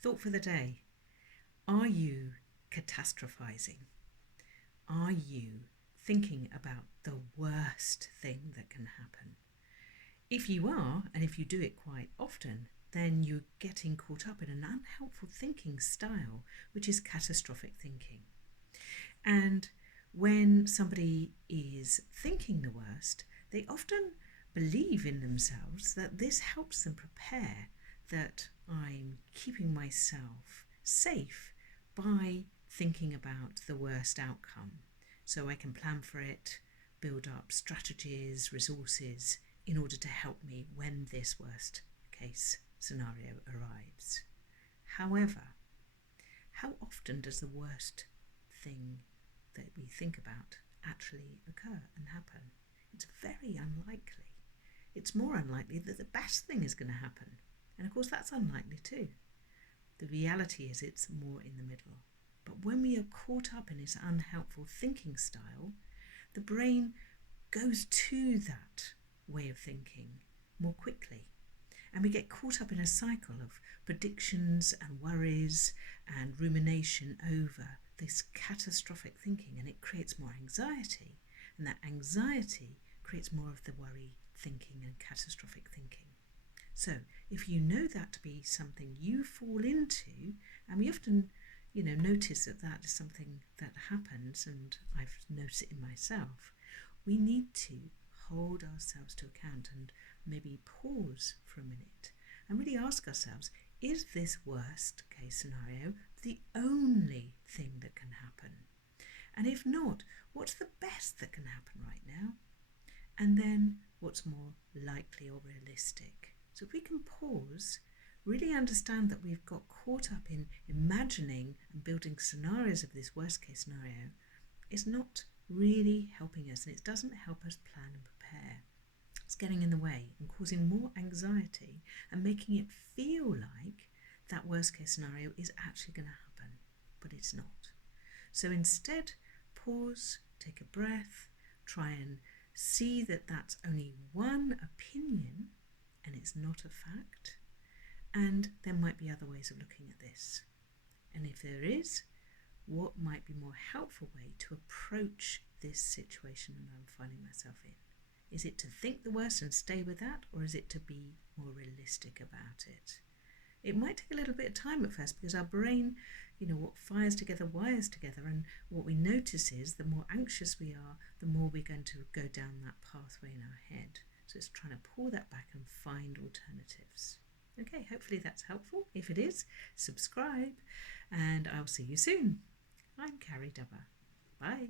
Thought for the day. Are you catastrophizing? Are you thinking about the worst thing that can happen? If you are, and if you do it quite often, then you're getting caught up in an unhelpful thinking style, which is catastrophic thinking. And when somebody is thinking the worst, they often believe in themselves that this helps them prepare, that I'm keeping myself safe by thinking about the worst outcome. So I can plan for it, build up strategies, resources in order to help me when this worst case scenario arrives. However, how often does the worst thing that we think about actually occur and happen? It's very unlikely. It's more unlikely that the best thing is going to happen. And of course, that's unlikely too. The reality is it's more in the middle. But when we are caught up in this unhelpful thinking style, the brain goes to that way of thinking more quickly. And we get caught up in a cycle of predictions and worries and rumination over this catastrophic thinking, and it creates more anxiety. And that anxiety creates more of the worry thinking and catastrophic thinking. So if you know that to be something you fall into, and we often notice that is something that happens, and I've noticed it in myself, we need to hold ourselves to account and maybe pause for a minute and really ask ourselves, is this worst case scenario the only thing that can happen? And if not, what's the best that can happen right now? And then what's more likely or realistic? So if we can pause, really understand that we've got caught up in imagining and building scenarios of this worst case scenario, is not really helping us, and it doesn't help us plan and prepare. It's getting in the way and causing more anxiety and making it feel like that worst case scenario is actually going to happen, but it's not. So instead, pause, take a breath, try and see that that's only one opinion and it's not a fact, and there might be other ways of looking at this. And if there is, what might be a more helpful way to approach this situation that I'm finding myself in? Is it to think the worst and stay with that, or is it to be more realistic about it? It might take a little bit of time at first because our brain, what fires together wires together, and what we notice is the more anxious we are, the more we're going to go down that pathway in our head. So it's trying to pull that back and find alternatives. Okay, hopefully that's helpful. If it is, subscribe, and I'll see you soon. I'm Carrie Dubber. Bye.